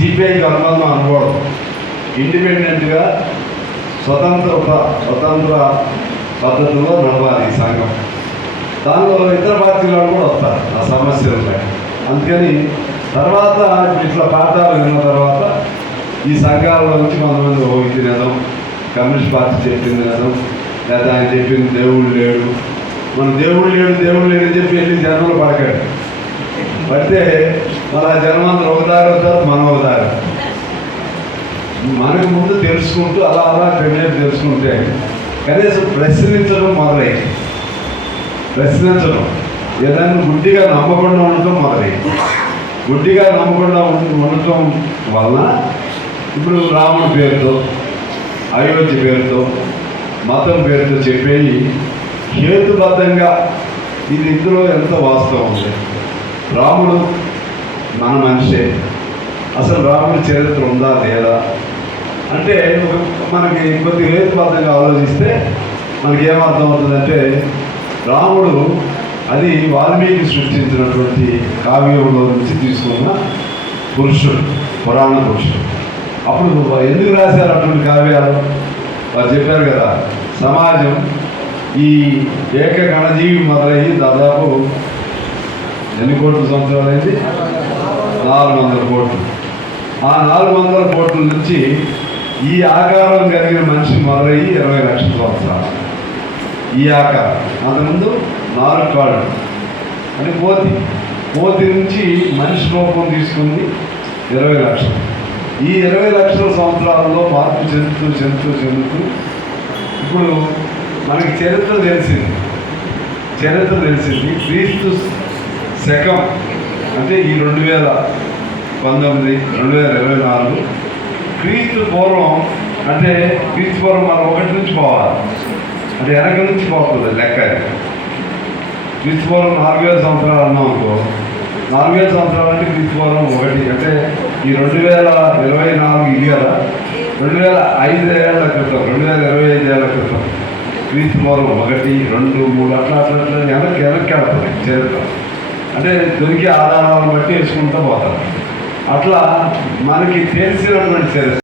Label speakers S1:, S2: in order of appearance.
S1: సిపిఐకి అనుబంధం అనుకోవడం. ఇండిపెండెంట్గా స్వతంత్ర స్వతంత్ర పద్ధతిలో నడవాలి ఈ సంఘం. దానిలో ఇతర పార్టీలు కూడా వస్తారు. ఆ సమస్యలు ఉన్నాయి అందుకని తర్వాత ఇట్లా పాఠాలు విన్న తర్వాత ఈ సంఘాలలో నుంచి కొంతమంది ఓ ఇది కమ్యూనిస్ట్ పార్టీ చెప్పింది నిజం లేదా ఆయన చెప్పింది దేవుడు లేడు. మన దేవుడు లేడు దేవుడు లేడు అని చెప్పి వెళ్ళి జనంలో పడకండి. పడితే మన జన్మంతా అందరూ ఒక మనం మనకు ముందు తెలుసుకుంటూ అలా అలా పెళ్ళి తెలుసుకుంటే కనీసం ప్రశ్నించడం మొదలై ప్రశ్నించడం. ఏదైనా గుడ్డిగా నమ్మకుండా ఉండటం మొదలై గుడ్డిగా నమ్మకుండా ఉండటం వలన ఇప్పుడు రాముడి పేరుతో అయోధ్య పేరుతో మతం పేరుతో చెప్పేవి హేతుబద్ధంగా ఇది ఇందులో ఎంత వాస్తవం ఉంది? రాముడు మన మనిషే. అసలు రాముడి చరిత్ర ఉందా లేదా? అంటే మనకి కొద్ది హేతుబద్ధంగా ఆలోచిస్తే మనకి ఏమర్థం అవుతుందంటే రాముడు అది వాల్మీకి సృష్టించినటువంటి కావ్యంలో నుంచి తీసుకున్న పురుషుడు పురాణ పురుషుడు. అప్పుడు ఎందుకు రాశారు అటువంటి కావ్యాలు? వారు చెప్పారు కదా సమాజం ఈ ఏక గణజీవి మొదలయ్యి దాదాపు ఎన్ని కోట్ల సంవత్సరాలైంది నాలుగు వందల కోట్లు. ఆ నాలుగు వందల కోట్ల నుంచి ఈ ఆకారం కలిగిన మనిషి మొదలయ్యి ఇరవై లక్షల సంవత్సరాలు. ఈ ఆకారం. అంతకుముందు నాలుగు కాళ్ళు. అంటే పోతి. పోతి నుంచి మనిషి రూపం తీసుకుంది ఇరవై లక్షలు. ఈ ఇరవై లక్షల సంవత్సరాలలో మార్పు చెందుతూ చెందుతూ చెందుతూ ఇప్పుడు మనకి చరిత్ర తెలిసింది. చరిత్ర తెలిసింది. క్రీస్తు శకం. అంటే ఈ రెండు వేల పంతొమ్మిది రెండు వేల ఇరవై నాలుగు క్రీస్తు పూర్వం అంటే క్రీస్తు పూర్వం మనం ఒకటి నుంచి పోవాలి. అంటే వెనక నుంచి పోతుంది లెక్క క్రీస్తు పూర్వం నాలుగు వేల సంవత్సరాలు అన్నాం అనుకో నాలుగు వేల సంవత్సరాలు అంటే క్రీస్తు పూర్వం ఒకటి. అంటే ఈ రెండు వేల ఇరవై నాలుగు ఇవాళ రెండు వేల ఐదు ఏళ్ళ క్రితం రెండు వేల ఇరవై ఐదు ఏళ్ళ క్రితం క్రీస్తు పూర్వం ఒకటి రెండు మూడు అట్లా అట్లా అట్లా వెనక్కి వెనక్కి వెళ్తుంది. చరిత్ర అంటే దొరికే ఆధారాలను బట్టి వేసుకుంటూ పోతారు. అట్లా మనకి తెలిసినటువంటి చరిత్ర